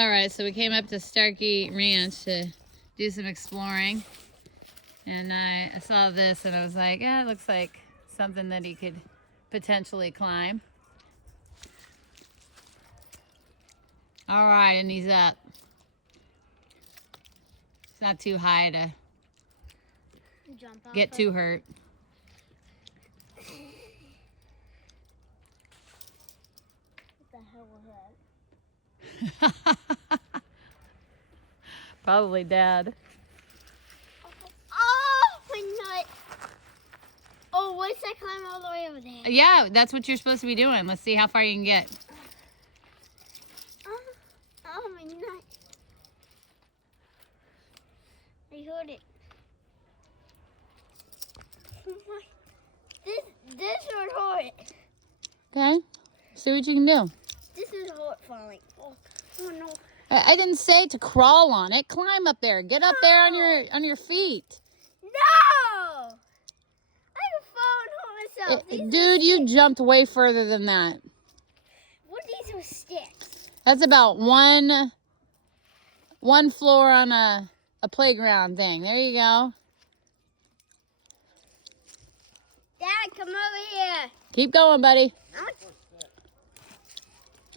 All right, so we came up to Starkey Ranch to do some exploring, and I saw this and I was like, yeah, it looks like something that he could potentially climb. All right, and he's up. It's not too high to get too hurt. What the hell was that? Probably Dad. Oh, my nut. Oh, what's that climb all the way over there? Yeah, that's what you're supposed to be doing. Let's see how far you can get. Oh, my nut. I heard it. Oh my. This would hurt. Okay, see what you can do. This is hard falling. Oh no. I didn't say to crawl on it. Climb up there. Get up there on your feet. No! I can fall and hurt myself. Dude, you jumped way further than that. What are these sticks? That's about one floor on a playground thing. There you go. Dad, come over here. Keep going, buddy.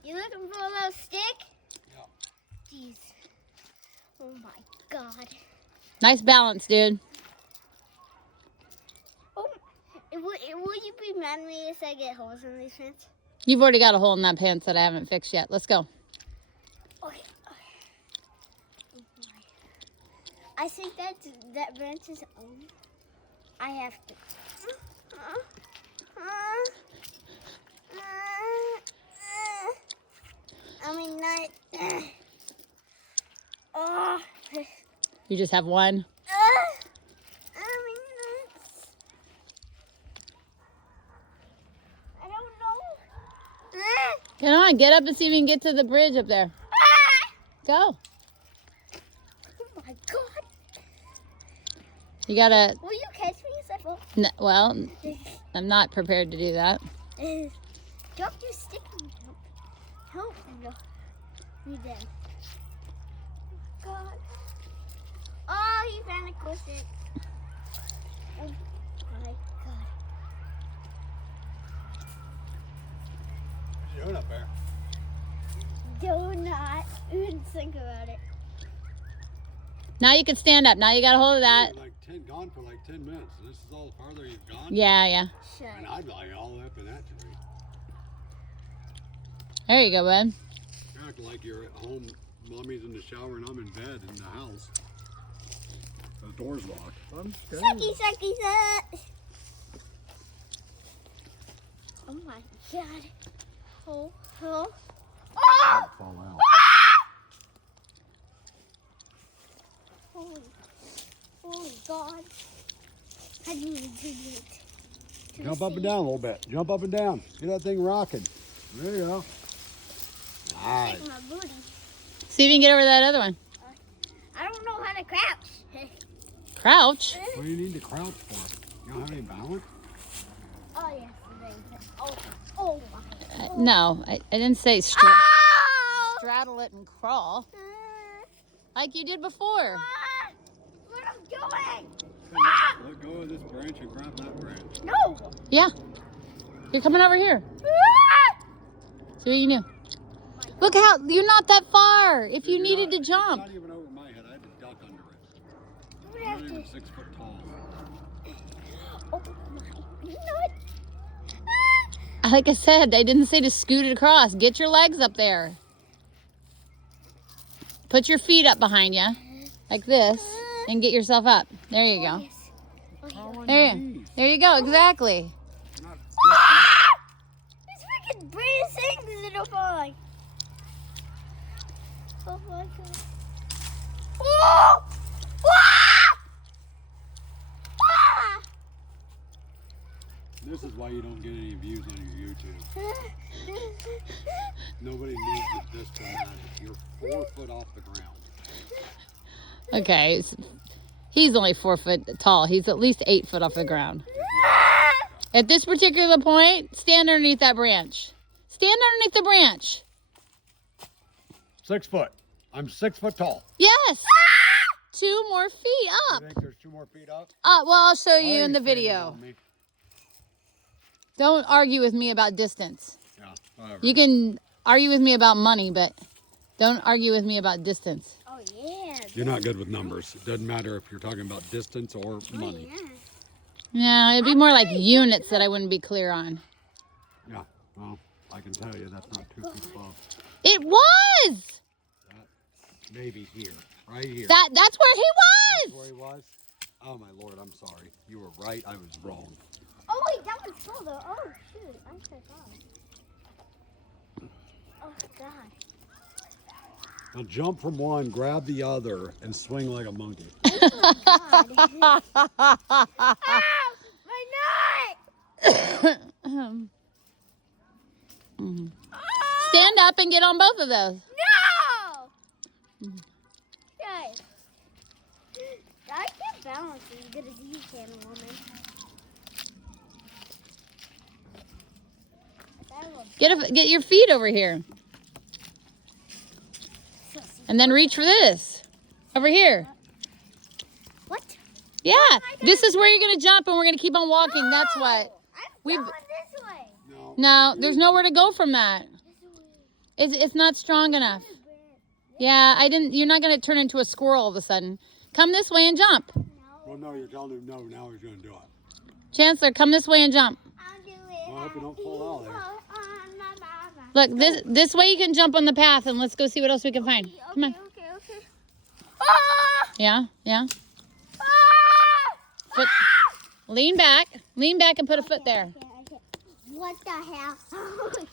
You looking for a little stick? Yeah. Jeez. Oh my God. Nice balance, dude. Oh, will you be mad at me if I get holes in these pants? You've already got a hole in that pants that I haven't fixed yet. Let's go. Okay. I think that branch is on. I have to. I mean, not. Oh. You just have one? I don't know. Come on, get up and see if you can get to the bridge up there. Go. Oh my God. You gotta. Will you catch me if I fall? Well, I'm not prepared to do that. Drop your stick and help me then. God. Oh, he found a cool stick. Oh my God. What you doing up there? Do not even think about it. Now you can stand up. Now you got a hold of that. You're gone for like 10 minutes. This is all farther you've gone? Yeah. Shut And up. I'd like all the way up in that tree. There you go, bud. You're acting like you're at home. Mommy's in the shower and I'm in bed in the house. The door's locked. I'm scared. Sucky, sucky, suck. Oh my God. Oh. Fall out. Oh God. I need to do it. Jump up and down a little bit. Jump up and down. Get that thing rocking. There you go. Nice. Take my booty. See if you can get over that other one. I don't know how to crouch. Crouch? What do you need to crouch for? You don't have any balance? Oh yes, oh my. No, I didn't say Oh! straddle it and crawl like you did before. What I'm doing? Let go of this branch and grab that branch. No. Yeah. You're coming over here. See what you can do. Look how, you're not that far. If you needed to jump. It's not even over my head. I had to duck under it. What I'm not even 6 foot tall. Oh my nut. Like I said, I didn't say to scoot it across. Get your legs up there. Put your feet up behind you, like this, and get yourself up. There you go. There you go, exactly. These freaking British things that are falling. Oh my God. Oh! This is why you don't get any views on your YouTube. Nobody needs it this dramatic. You're 4 foot off the ground. Okay, he's only 4 foot tall. He's at least 8 foot off the ground. At this particular point, stand underneath that branch. Stand underneath the branch. 6 foot. I'm 6 foot tall. Yes. 2 more feet up. You think there's 2 more feet up? Well, I'll show Why you are in the standing video. on me? Don't argue with me about distance. Yeah, whatever. You can argue with me about money, but don't argue with me about distance. Oh, yeah. You're not good with numbers. It doesn't matter if you're talking about distance or money. Yeah. Yeah, it'd be more like units that I wouldn't be clear on. Yeah, well, I can tell you that's not 2 feet above. It was! Maybe here, right here. That's where he That's was! where he was? Oh my Lord, I'm sorry. You were right, I was wrong. Oh, wait, that one's full, though. Oh, shoot. I forgot. Oh, God. Now jump from one, grab the other, and swing like a monkey. God. Ah, my nut! Stand up and get on both of those. No! Guys. I can't balance as good as you can, woman. Get your feet over here. And then reach for this. Over here. What? Yeah. This is where you're going to jump and we're going to keep on walking. That's what. I'm going this way. No. No, there's nowhere to go from that. It's not strong enough. Yeah, you're not going to turn into a squirrel all of a sudden. Come this way and jump. Well, no, you're telling him no, now he's going to do it. Chancellor, come this way and jump. I'll do it. Well, I hope you don't fall out there. Look, this way you can jump on the path and let's go see what else we can find. Come on. Okay. Ah! Yeah. Ah! Foot. Lean back and put a foot there. Okay. What the hell? What's that?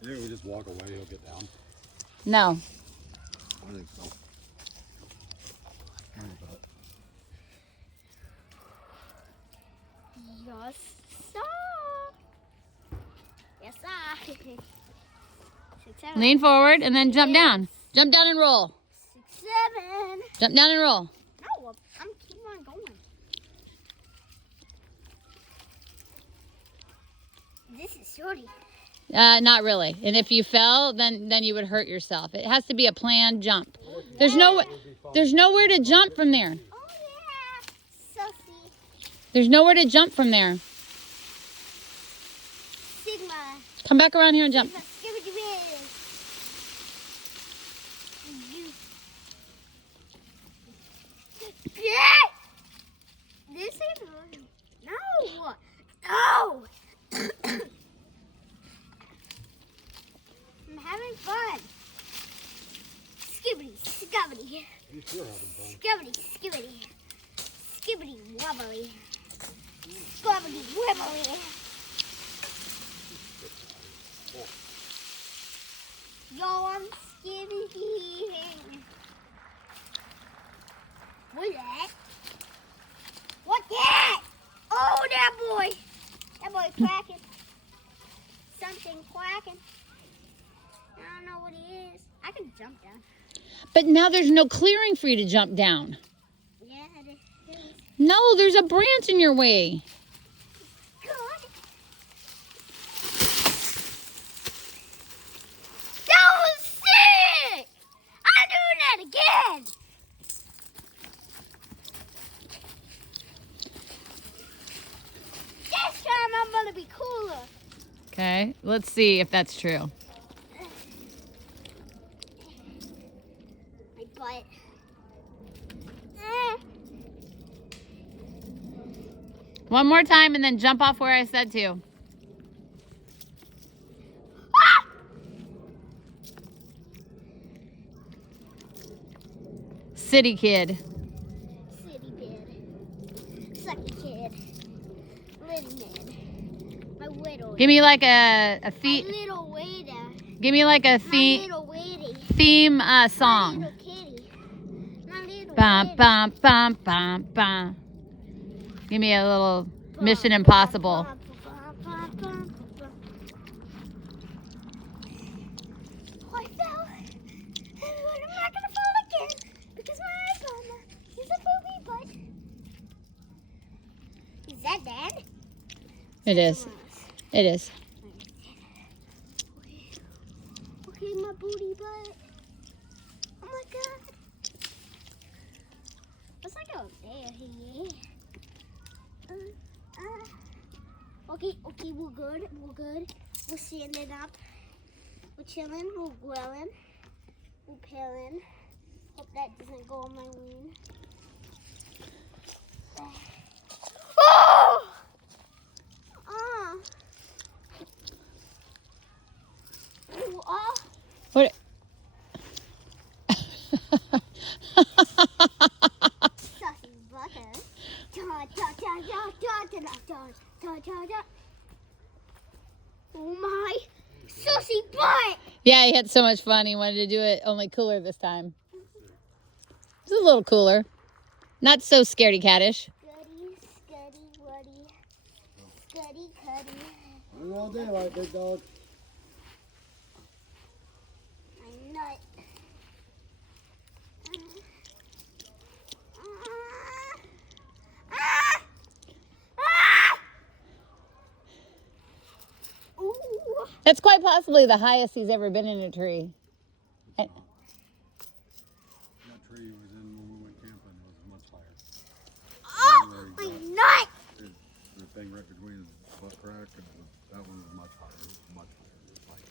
Yeah, we just walk away, he'll get down. No. I think so. Yes, sir. Yes, sir. 6, 7. Lean forward and then jump down. Jump down and roll. 6, 7. Jump down and roll. No, I'm keeping on going. This is shorty. Not really. And if you fell, then you would hurt yourself. It has to be a planned jump. There's nowhere to jump from there. Oh, yeah. Sussy. There's nowhere to jump from there. Sigma. Come back around here and jump. This ain't hard. No. No. I'm having fun. Skibbity, scubbity. You sure having fun. Skibbity, skibbity. Skibbity, wobbly. Scubbity, wibbly. Yo, I'm skibbity. What's that? What's that? Oh, that boy. That boy quacking. Something quacking. I don't know what he is. I can jump down. But now there's no clearing for you to jump down. Yeah, it is. No, there's a branch in your way. Good. That was sick! I'm doing that again! This time I'm gonna be cooler. Okay, let's see if that's true. My butt. One more time and then jump off where I said to. Ah! City kid. City kid. Sucky kid. Little man. My widow. Give me like a My theme. little waiter. Give me like a My theme little waiter. theme My song. little kitty. My little Bum waiter. bum bum bum bum. Give me a little Mission Impossible. Oh, I fell. And I'm not gonna fall again because my grandma is a booby butt. Is that Dad? It is. It is. Okay, my booty butt. We're good. We're standing up. We're chilling. We're grilling. We're peeling. Hope that doesn't go on my wing. Oh! Oh! Ooh, oh! What? Saucy butter. Da, da, da, da, da, da, da, da, da, da. Oh my saucy butt! Yeah, he had so much fun. He wanted to do it only cooler this time. It's a little cooler. Not so scaredy cattish. Scuddy, scuddy, woody. Scuddy, cuddy. Run all daylight, big dog. My nut. Ooh. That's quite possibly the highest he's ever been in a tree. That tree he was in when we went camping was much higher. Oh, my nut! The thing right between his butt crack and that one was much higher. It was much higher. It was like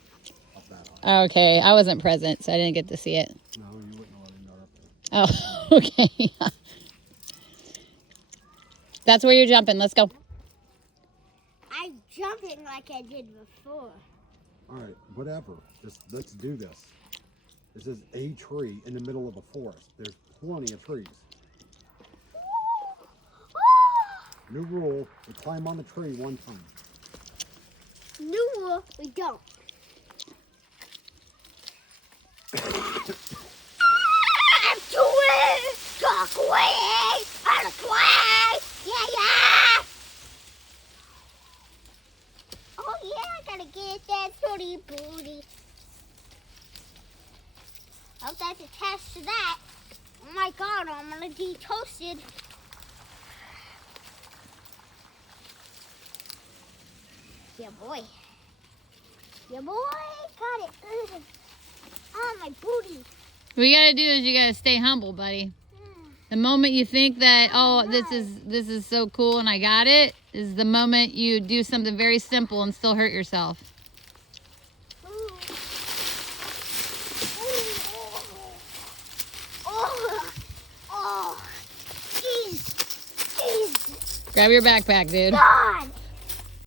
up that high. Okay, I wasn't present, so I didn't get to see it. No, you wouldn't have let him go up there. Oh, okay. That's where you're jumping. Let's go. I'm jumping like I did before. All right, whatever. Just let's do this. This is a tree in the middle of a forest. There's plenty of trees. New rule: we climb on the tree one time. New rule, we don't. I'm doing talk away out of play. Yeah, yeah. Oh yeah, I gotta get that sooty booty. Hope that's attached to that. Oh my god, I'm gonna be toasted. Yeah, boy. Yeah, boy. Got it. Ugh. Oh, my booty. What you gotta do is you gotta stay humble, buddy. The moment you think that, oh, this is so cool and I got it, is the moment you do something very simple and still hurt yourself. Ooh. Oh. Oh. Jeez. Jeez. Grab your backpack, dude. Ah.